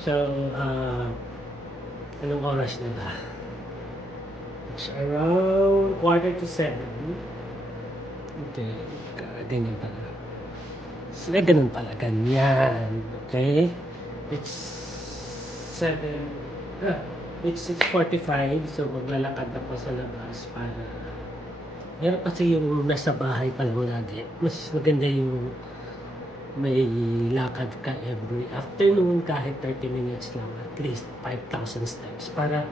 So, anong oras na ba? It's around 6:45. Hindi, ganyan pala. Ganun pala, ganyan. Okay? It's 7, it's 6:45, so maglalakad ako sa labas para hirap kasi yung nasa bahay pa lang lagi. Mas maganda yung may lakad ka every afternoon kahit 30 minutes lang, at least 5,000 steps para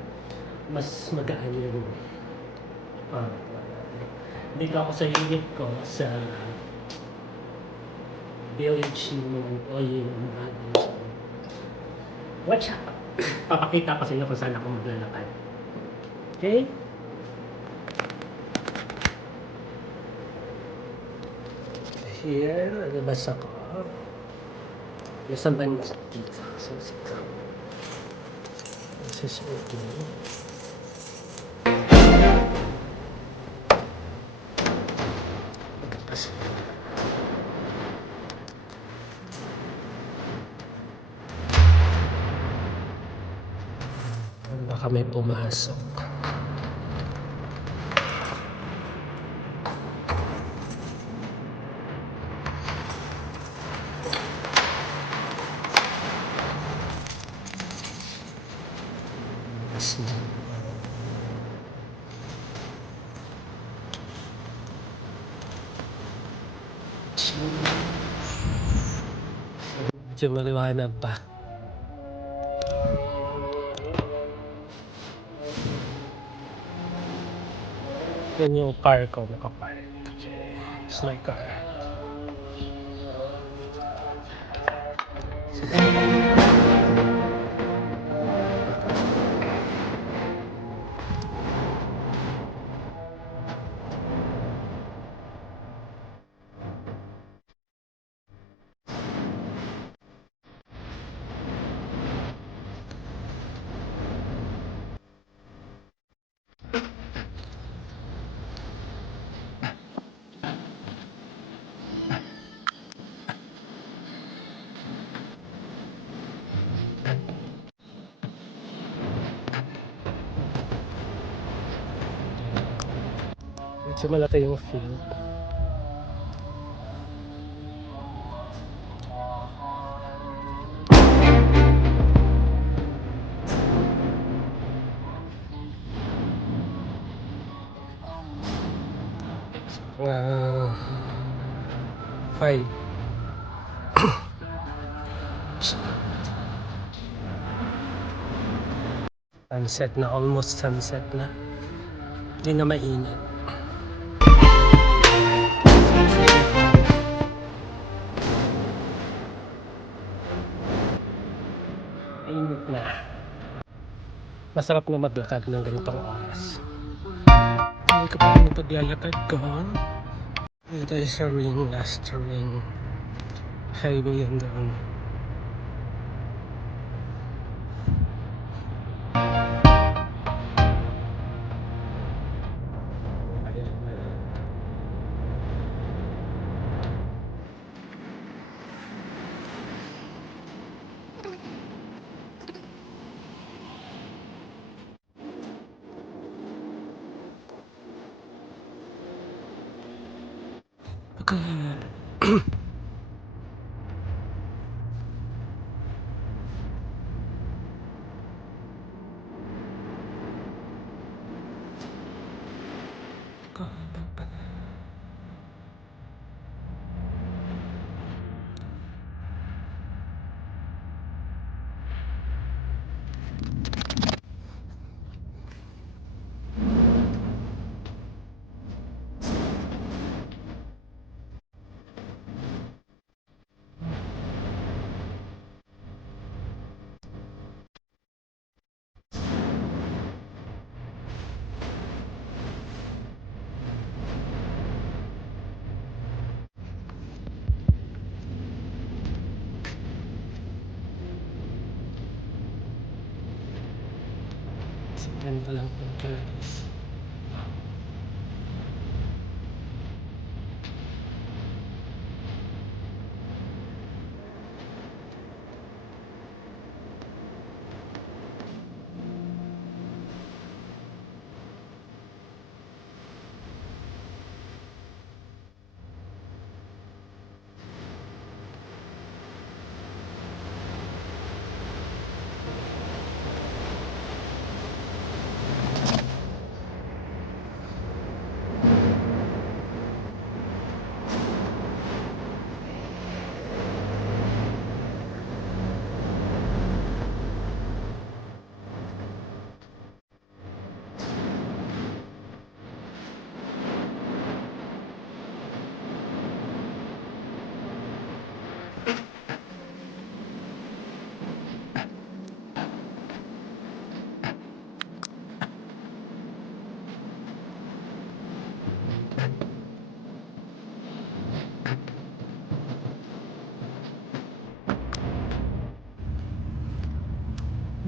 mas magaan yung uh, dito ako sa unit ko sa village ng mga employee ng mga watch out. Papakita ko sa inyo kung saan ako maglalakad. Okay? Here, nalabas ako. Nasa banda dito. This is opening. Baka may pumasok. Medyo maliwanag pa. Yan yung car ko nakapark. Okay. It's my car. Medyo malaki yung field. Uh, 5. Sunset na, almost sunset na. Hindi na mainit. Mainit na. Masarap na maglakad ng ganitong oras. Hindi ko pa rin paglalakad ko. Ito is a ring, last ring. Highway yun doon. Ganda lang po guys.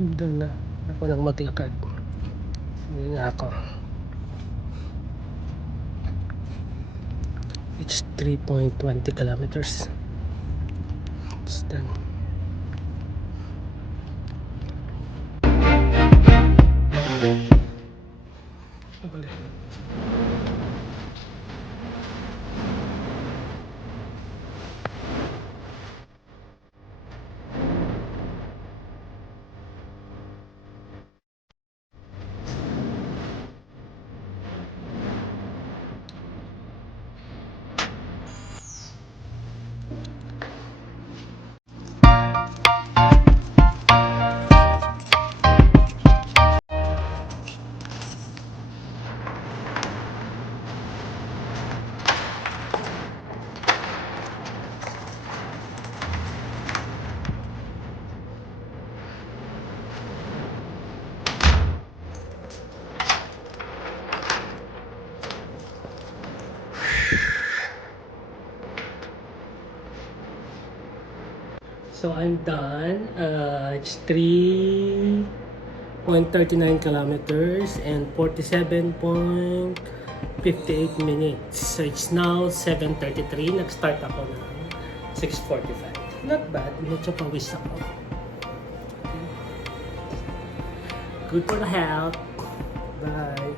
Doon na ako nang maglakad. Hindi na ako. It's 3.20 kilometers. It's done. Okay. So I'm done. It's 3.39 kilometers and 47.58 minutes. So it's now 7:33. Nag-start ako ng 6:45. Not bad. Medyo pawis ako. Okay. Good for the health. Bye.